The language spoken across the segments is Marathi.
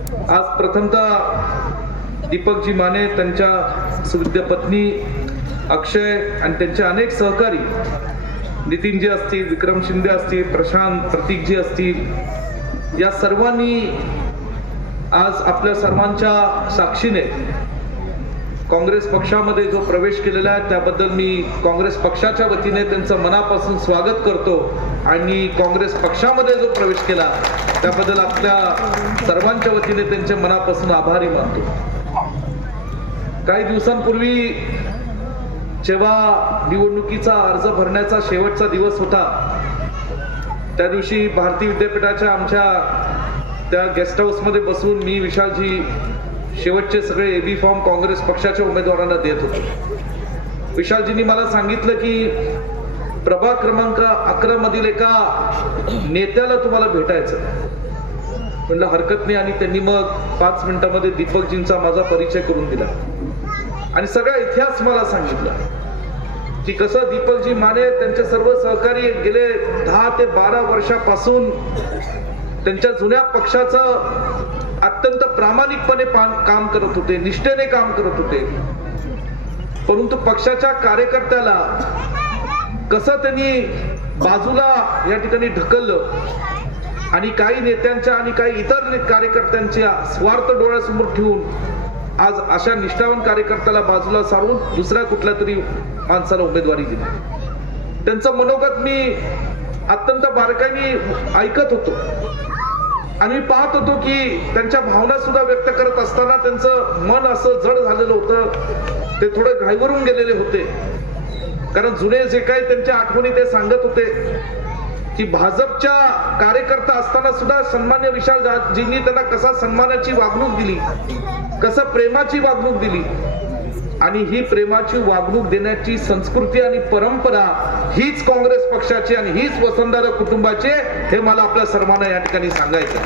आज प्रथमतः दीपकजी माने, त्यांच्या सुविद्य पत्नी अक्षय आणि त्यांचे अनेक सहकारी नितीनजी असतील, विक्रम शिंदे असतील, प्रशांत, प्रतीकजी असतील, या सर्वांनी आज आपल्या सर्वांच्या साक्षीने काँग्रेस पक्षामध्ये जो प्रवेश केलेला आहे त्याबद्दल मी काँग्रेस पक्षाच्या वतीने त्यांचं मनापासून स्वागत करतो आणि काँग्रेस पक्षामध्ये जो प्रवेश केला त्याबद्दल आपल्या सर्वांच्या वतीने त्यांचे मनापासून आभारी मानतो. काही दिवसांपूर्वी जेव्हा निवडणुकीचा अर्ज भरण्याचा शेवटचा दिवस होता, त्या दिवशी भारती विद्यापीठाच्या आमच्या त्या गेस्ट हाऊस मध्ये बसून मी, विशालजी शेवटचे सगळे एबी फॉर्म काँग्रेस पक्षाच्या उमेदवारांना देत होतो. विशालजींनी मला सांगितलं की प्रभाग क्रमांक 11 मधील एका नेत्याला तुम्हाला भेटायचं. म्हणलं हरकत नाही, आणि त्यांनी मग 5 मिनिटांमध्ये दीपकजींचा माझा परिचय करून दिला आणि सगळा इतिहास मला सांगितला की कसं दीपकजी माने त्यांचे सर्व सहकारी गेले 10 ते 12 वर्षापासून त्यांच्या जुन्या पक्षाचं अत्यंत प्रामाणिकपणे काम करत होते, निष्ठेने काम करत होते. परंतु पक्षाच्या कार्यकर्त्याला कसं त्यांनी बाजूला या ठिकाणी ढकललं आणि काही नेत्यांच्या आणि काही इतर कार्यकर्त्यांच्या स्वार्थ डोळ्यासमोर ठेवून आज अशा निष्ठावान कार्यकर्त्याला बाजूला सारून दुसऱ्या कुठल्या तरी माणसाला उमेदवारी दिली. त्यांचं मनोगत मी अत्यंत बारकाईने ऐकत होतो आणि मी पाहत होतो की त्यांच्या भावना सुद्धा व्यक्त करत असताना त्यांचं मन असं जड झालेलं होतं. ते थोडे घाईवरून गेलेले होते, कारण जुने जे काही त्यांच्या आठवणी ते सांगत होते की भाजपच्या कार्यकर्ता असताना सुद्धा सन्मान्य विशालजींनी त्यांना कसा सन्मानाची वागणूक दिली, कसं प्रेमाची वागणूक दिली, आणि ही प्रेमाची वागणूक देण्याची संस्कृती आणि परंपरा हीच काँग्रेस पक्षाची आणि हीच वसुंधरा कुटुंबाचे, हे मला आपल्या सर्वांना या ठिकाणी सांगायचं.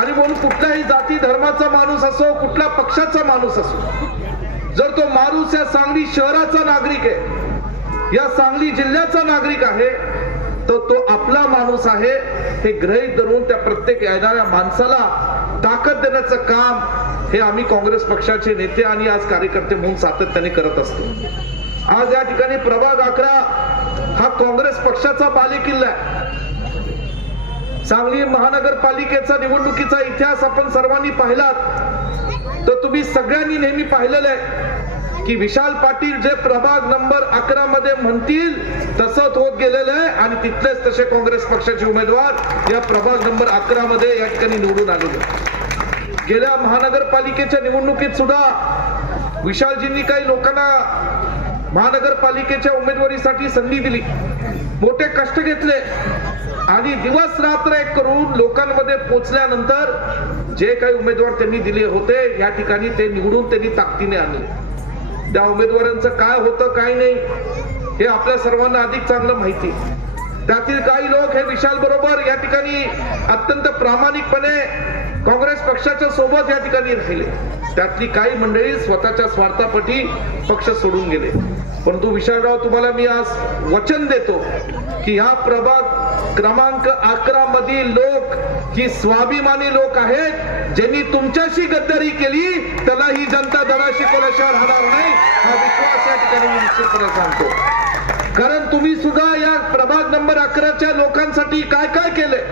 आणि म्हणून कुठल्याही जाती धर्माचा माणूस असो, कुठल्या पक्षाचा माणूस असो, जर तो माणूस या सांगली शहराचा नागरिक आहे, या सांगली जिल्ह्याचा नागरिक आहे, तर तो आपला माणूस आहे हे गृहीत धरून त्या प्रत्येक येणाऱ्या माणसाला ताकद देण्याचं काम हे आम्ही काँग्रेस पक्षाचे नेते आणि आज कार्यकर्ते म्हणून सातत्याने करत असतो. आज या ठिकाणी प्रभाग 11 हा काँग्रेस पक्षाचा बालेकिल्ला आहे. सांगली महानगरपालिकेचा निवडणुकीचा इतिहास आपण सर्वांनी पाहिलात तर तुम्ही सगळ्यांनी नेहमी पाहिलेलं आहे की विशाल पाटील जे प्रभाग नंबर 11 मध्ये म्हणतील तसंच होत गेलेलं आहे आणि तिथलेच तसे काँग्रेस पक्षाचे उमेदवार या प्रभाग नंबर 11 मध्ये या ठिकाणी निवडून आलेले. गेल्या महानगरपालिकेच्या निवडणुकीत सुद्धा विशालजींनी काही लोकांना महानगरपालिकेच्या उमेदवारीसाठी संधी दिली, मोठे कष्ट घेतले आणि दिवस रात्र एक करून लोकांमध्ये पोहोचल्यानंतर जे काही उमेदवार त्यांनी दिले होते या ठिकाणी ते निवडून त्यांनी ताकदीने आणले. त्या उमेदवारांचं काय होतं काय नाही हे आपल्या सर्वांना अधिक चांगलं माहिती. त्यातील काही लोक हे विशाल बरोबर या ठिकाणी अत्यंत प्रामाणिकपणे काँग्रेस पक्षाच्या सोबत या ठिकाणी राहिले. त्यातली काही मंडळी स्वतःच्या स्वार्थापोटी पक्ष सोडून गेले. परंतु विशालराव, तुम्हाला मी आज वचन देतो की ह्या प्रभाग क्रमांक 11 मधील लोक ही स्वाभिमानी लोक आहेत. ज्यांनी तुमच्याशी गद्दारी केली त्याला ही जनता दराशी कोणाशिवाय राहणार नाही, हा विश्वास या ठिकाणी मी निश्चितपणे सांगतो. कारण तुम्ही सुद्धा या प्रभाग नंबर 11च्या लोकांसाठी काय काय केले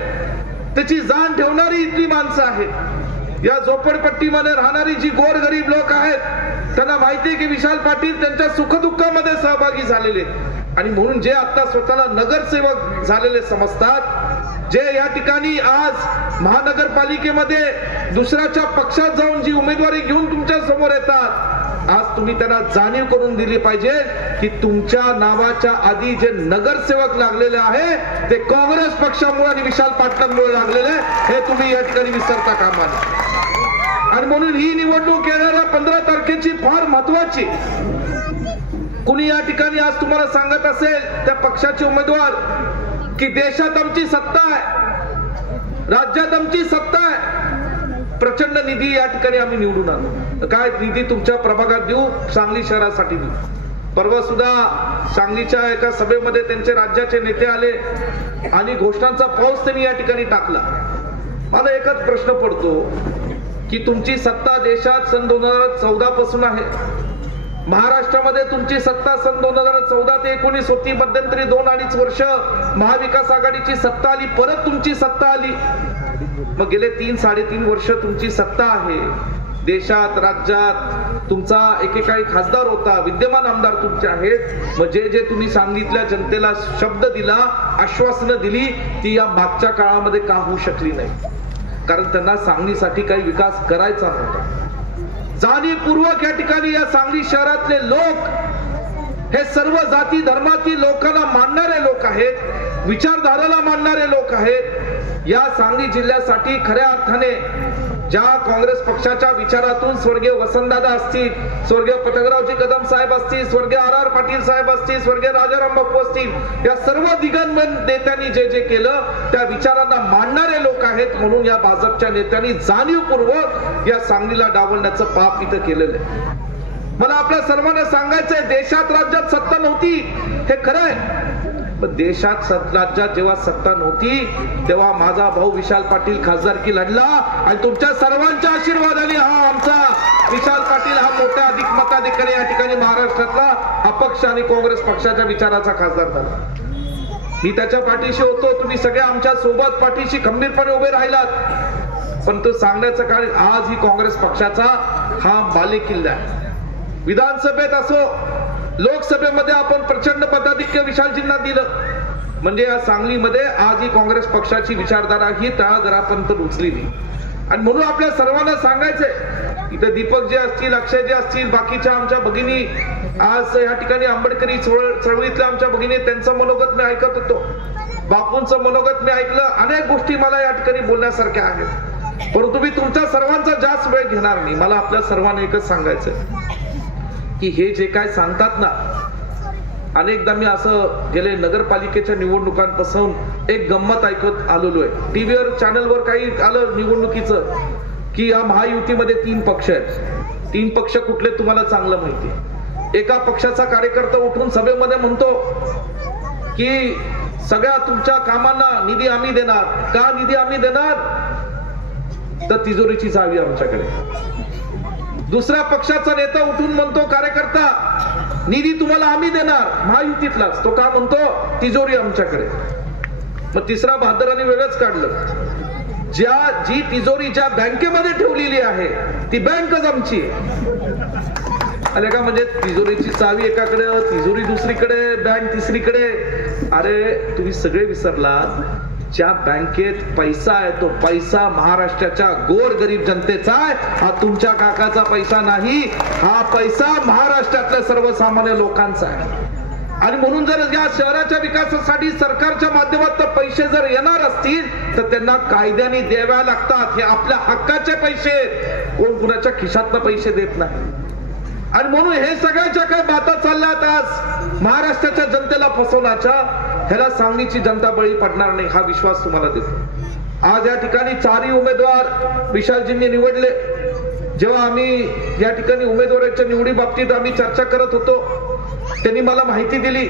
त्याची जाण ठेवणारी इथली माणसं आहेत. या झोपडपट्टीमध्ये राहणारी जी गोरगरीब लोक आहेत त्यांना माहिती आहे की विशाल पाटील त्यांच्या सुखदुःखामध्ये सहभागी झालेले आणि म्हणून जे आता स्वतःला नगरसेवक झालेले समजतात, जे या ठिकाणी आज महानगरपालिकेमध्ये दुसऱ्याच्या पक्षात जाऊन जी उमेदवारी घेऊन तुमच्या समोर येतात, आज तुम्ही त्यांना जाणीव करून दिली पाहिजे की तुमच्या नावाच्या आधी जे नगरसेवक लागलेले आहे ते काँग्रेस पक्षामुळे आणि विशाल पाटलांमुळे लागलेले, हे तुम्ही या ठिकाणी विसरता कामा नये. आणि म्हणून ही निवडणूक येणाऱ्या 15 तारखेची फार महत्वाची. कुणी या ठिकाणी आज तुम्हाला सांगत असेल त्या पक्षाचे उमेदवार की देशात आमची सत्ता आहे, राज्यात आमची सत्ता आहे, प्रचंड निधी या ठिकाणी आम्ही निवडून आणू. काय निधी तुमच्या प्रभागात देऊ, सांगली शहरासाठी देऊ. परवा सुद्धा सांगलीच्या एका सभेमध्ये त्यांचे राज्याचे नेते आले आणि घोषणांचा पाऊस त्यांनी या ठिकाणी टाकला. मला एकच प्रश्न पडतो की तुमची सत्ता देशात सन 2014 पासून आहे. महाराष्ट्रामध्ये तुमची सत्ता सन 2014 ते 19 होती. मध्यंतरी 2-2.5 वर्ष महाविकास आघाडीची सत्ता आली, परत तुमची सत्ता आली. मग गेले 3-3.5 वर्ष तुमची सत्ता आहे. देशात राज्यात तुमचा एकेकाळी खासदार होता, विद्यमान आमदार तुमचे आहेत. मग जे जे तुम्ही सांगितल्या जनतेला शब्द दिला, आश्वासनं दिली, ती या मागच्या काळामध्ये का होऊ शकली नाही? कारण त्यांना सांगलीसाठी काही विकास करायचा नव्हता. जाणीवपूर्वक या ठिकाणी या सांगली शहरातले लोक हे सर्व जाती धर्मातील लोकांना मानणारे लोक आहेत, विचारधाराला मानणारे लोक आहेत. या सांगली जिल्ह्यासाठी खऱ्या अर्थाने ज्या काँग्रेस पक्षाच्या विचारातून स्वर्गीय वसंतदादा असतील, स्वर्गीय पटकरावजी कदम साहेब असतील, स्वर्गीय R.R. पाटील साहेब असतील, स्वर्गीय राजाराम बापू असतील, या सर्व दिग्गज नेत्यांनी जे जे केलं त्या विचारांना मानणारे लोक आहेत. म्हणून या भाजपच्या नेत्यांनी जाणीवपूर्वक या सांगलीला डावलण्याचं पाप इथं केलेलं आहे. मला आपल्या सर्वांना सांगायचंय, देशात राज्यात सत्ता नव्हती हे खरं आहे, पण देशात राज्यात जेव्हा सत्ता नव्हती तेव्हा माझा भाऊ विशाल पाटील खासदारकी लढला आणि तुमच्या सर्वांच्या आशीर्वादाने हा आमचा विशाल पाटील हा मोठ्या मताधिकारी या ठिकाणी महाराष्ट्रातला अपक्ष आणि काँग्रेस पक्षाच्या विचाराचा खासदार झाला. मी त्याच्या पाठीशी होतो, तुम्ही सगळे आमच्या सोबत पाठीशी खंबीरपणे उभे राहिलात. पण तो सांगण्याचं कारण आज ही काँग्रेस पक्षाचा हा बालेकिल्ला आहे. विधानसभेत असो, लोकसभेमध्ये आपण प्रचंड मताधिक्य विशालजींना दिलं. म्हणजे या सांगलीमध्ये आज ही काँग्रेस पक्षाची विचारधारा ही तळागाळापर्यंत रुजलेली. आणि म्हणून आपल्या सर्वांना सांगायचंय, इथं दीपक जे असतील, अक्षय जे असतील, बाकीच्या आमच्या भगिनी आज या ठिकाणी आंबेडकरी चळवळीतल्या आमच्या भगिनी, त्यांचं मनोगत मी ऐकत होतो, बापूंचं मनोगत मी ऐकलं. अनेक गोष्टी मला या ठिकाणी बोलण्यासारख्या आहेत, परंतु मी तुमच्या सर्वांचा जास्त वेळ घेणार नाही. मला आपल्या सर्वांना एकच सांगायचंय की हे जे काय सांगतात ना, अनेकदा मी असं गेले नगरपालिकेच्या निवडणुकांपासून एक गंमत ऐकत आलेलो आहे. टीव्हीवर चॅनलवर काही आलं निवडणुकीचं की या महायुतीमध्ये 3 पक्ष आहेत. 3 पक्ष कुठले तुम्हाला चांगलं माहिती. एका पक्षाचा कार्यकर्ता उठून सभेमध्ये म्हणतो की सगळ्या तुमच्या कामांना निधी आम्ही देणार. का निधी आम्ही देणार? तर तिजोरीची चावी आमच्याकडे. दुसऱ्या पक्षाचा नेता उठून म्हणतो, कार्यकर्ता निधी तुम्हाला आम्ही देणार, महायुतीतलाच. तो का म्हणतो? तिजोरी आमच्याकडे. मग तिसरा बहादरांनी वेगळंच काढलं, जी तिजोरी ज्या बँकेमध्ये ठेवलेली आहे ती बँकच आमची. आले का? म्हणजे तिजोरीची चावी एकाकडे, तिजोरी दुसरीकडे, बँक तिसरीकडे. अरे तुम्ही सगळे विसरलात, ज्या बँकेत पैसा आहे तो पैसा महाराष्ट्राच्या गोर गरीब जनतेचा आहे. हा तुमच्या काकाचा पैसा नाही, हा पैसा महाराष्ट्रातल्या सर्वसामान्य लोकांचा आहे. आणि म्हणून जर या शहराच्या विकासासाठी सरकारच्या माध्यमातून पैसे जर येणार असतील तर त्यांना कायद्याने द्याव्या लागतात. हे आपल्या हक्काचे पैसे, कोण कुणाच्या खिशातनं पैसे देत नाही. आणि म्हणून हे सगळ्याच्या काही बाता चालल्यात आज महाराष्ट्राच्या जनतेला फसवण्याच्या, ह्याला सांगलीची जनता बळी पडणार नाही हा विश्वास तुम्हाला देतो. आज या ठिकाणी 4ही उमेदवार विशालजींनी निवडले. जेव्हा आम्ही या ठिकाणी उमेदवाराच्या निवडी बाबतीत आम्ही चर्चा करत होतो, त्यांनी मला माहिती दिली.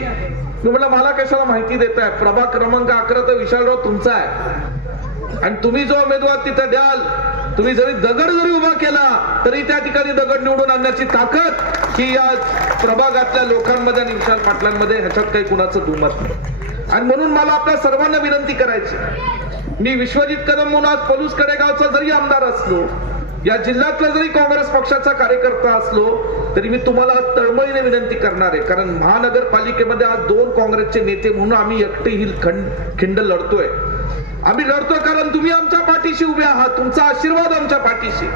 मी म्हटलं मला कशाला माहिती देताय, प्रभाग क्रमांक 11 तर विशालराव तुमचा आहे आणि तुम्ही जो उमेदवार तिथे द्याल, तुम्ही जरी दगड जरी उभा केला तरी त्या ठिकाणी दगड निवडून आणण्याची ताकद ही या प्रभागातल्या लोकांमध्ये आणि विशाल पाटलांमध्ये, ह्याच्यात काही कुणाचं दुमत नाही. आणि म्हणून मला आपल्या सर्वांना विनंती करायची, मी विश्वजित कदम म्हणून आज पलूस कडेगावचा जरी आमदार असलो, या जिल्ह्यातला जरी काँग्रेस पक्षाचा कार्यकर्ता असलो, तरी मी तुम्हाला तळमळीने विनंती करणार आहे. कारण महानगरपालिकेमध्ये आज 2 काँग्रेसचे नेते म्हणून आम्ही एकटे ही खिंड लढतोय. आम्ही लढतोय कारण तुम्ही आमच्या पाठीशी उभे आहात, तुमचा आशीर्वाद आमच्या पाठीशी.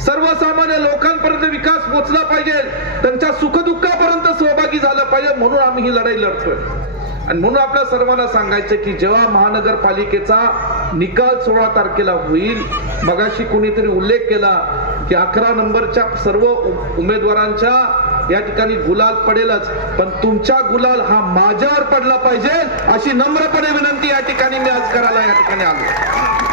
सर्वसामान्य लोकांपर्यंत विकास पोहोचला पाहिजे, त्यांच्या सुखदुःखापर्यंत सहभागी झालं पाहिजे, म्हणून आम्ही ही लढाई लढतोय. आणि म्हणून आपल्या सर्वांना सांगायचं की जेव्हा महानगरपालिकेचा निकाल 16 तारखेला होईल, मगाशी कोणीतरी उल्लेख केला की 11 नंबरच्या सर्व उमेदवारांच्या या ठिकाणी गुलाल पडेलच, पण तुमचा गुलाल हा माझ्यावर पडला पाहिजे अशी नम्रपणे विनंती या ठिकाणी मी आज करायला या ठिकाणी आलो.